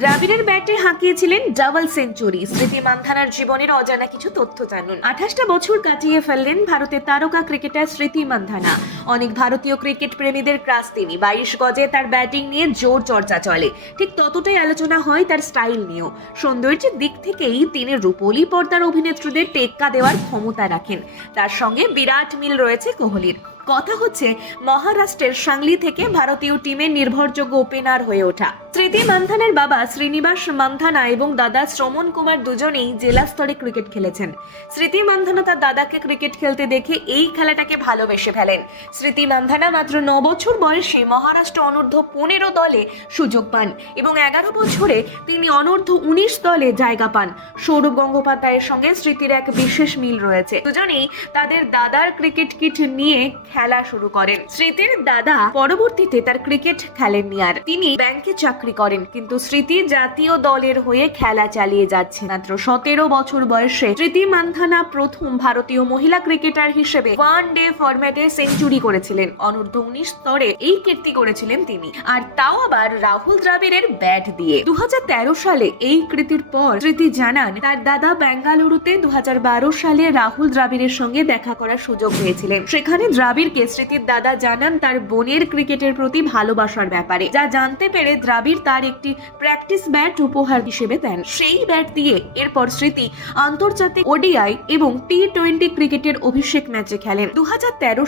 দ্রাবিড়ের ব্যাটে হাঁকিয়েছিলেন double century. স্মৃতি মান্ধানার জীবনের অজানা কিছু তথ্য জানুন। আঠাশটা বছর কাটিয়ে ফেললেন ভারতের তারকা ক্রিকেটার স্মৃতি মান্ধানা। অনেক ভারতীয় ক্রিকেট প্রেমীদের ক্রাস তিনি। বাইশ গজে তার ব্যাটিং নিয়ে জোর চর্চা চলে। ঠিক ততটাই আলোচনা হয় তার স্টাইল নিয়েও। সৌন্দর্যের দিক থেকেই তিনি রূপলি পর্দার অভিনেত্রীদের টেক্কা দেওয়ার ক্ষমতা রাখেন। তার সঙ্গে বিরাট মিল রয়েছে কোহলির। কথা হচ্ছে, মহারাষ্ট্রের সাংলি থেকে ভারতীয় টিমের নির্ভরযোগ্য ওপেনার হয়ে ওঠা। স্মৃতি মান্ধানের বাবা শ্রীনিবাস মান্ধানা এবং দাদা শ্রমণ কুমার দুজনেই জেলা স্তরে ক্রিকেট খেলেছেন। স্মৃতি মান্ধানা তার দাদাকে ক্রিকেট খেলতে দেখে এই খেলাটাকে ভালোবেসে ফেলেন। স্মৃতি মান্ধানা মাত্র ন বছর বয়সে মহারাষ্ট্র অনূর্ধ্ব পনেরো দলে সুযোগ পান এবং এগারো বছরে তিনি অনূর্ধ্ব উনিশ দলে জায়গা পান। সৌরভ গঙ্গোপাধ্যায়ের সঙ্গে স্মৃতির এক বিশেষ মিল রয়েছে। দুজনেই তাদের দাদার ক্রিকেট কিট নিয়ে খেলা শুরু করেন। স্মৃতির দাদা পরবর্তীতে তার ক্রিকেট খেলেননি আর। তিনি ব্যাংকে চাকরি করেন, কিন্তু স্মৃতি জাতীয় দলের হয়ে খেলা চালিয়ে যাচ্ছে। মাত্র সতেরো বছর বয়সে স্মৃতি মান্থানা প্রথম ভারতীয় মহিলা ক্রিকেটার হিসেবে ওয়ান ডে ফরম্যাটে সেঞ্চুরি করেছিলেন। অনূর্ধ্ব উনিশ স্তরে এই কীর্তি করেছিলেন তিনি। আর তাও আবার রাহুল দ্রাবিড়ের ব্যাট দিয়ে। দু হাজার তেরো সালে এই কৃতির পর স্মৃতি জানান, তার দাদা বেঙ্গালুরুতে দু হাজার বারো সালে রাহুল দ্রাবিড়ের সঙ্গে দেখা করার সুযোগ পেয়েছিলেন। সেখানে দ্রাবিড়কে স্মৃতির দাদা জানান, তার বোনের ক্রিকেটের প্রতি ভালোবাসার ব্যাপারে। যা জানতে পেরে দ্রাবিড় তার একটি প্র্যাকটিস ব্যাট উপহার হিসেবে দেন। সেই ব্যাট দিয়ে এরপর স্মৃতি আন্তর্জাতিক ওডিআই এবং টি টোয়েন্টি ক্রিকেটের অভিষেক ম্যাচে খেলেন। দু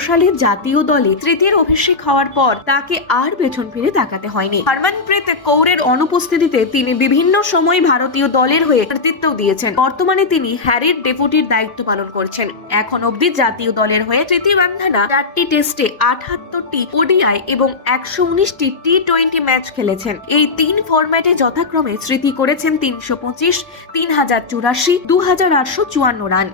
সালে জাতীয় দলে স্মৃতির অভিষেক হওয়ার পর তাকে আর পেছন ফিরে তাকাতে হয়নি। হরমনপ্রীত কৌরের অনুপস্থিতিতে তিনি বিভিন্ন সময় ভারতীয় দলের হয়ে কর্তৃত্ব দিয়েছেন। বর্তমানে তিনি হ্যারির ডেপুটির দায়িত্ব পালন করছেন। এখন অবধি জাতীয় দলের হয়ে স্মৃতি বান্ধানা চারটি টেস্টে আঠাত্তরটি ওডিআই এবং একশো উনিশটি টি টোয়েন্টি ম্যাচ খেলেছেন। এই তিন ফরম্যাটে যথাক্রমে স্মৃতি করেছেন তিনশো পঁচিশ, তিন হাজার চুরাশি, দু হাজার আটশো চুয়ান্ন রান।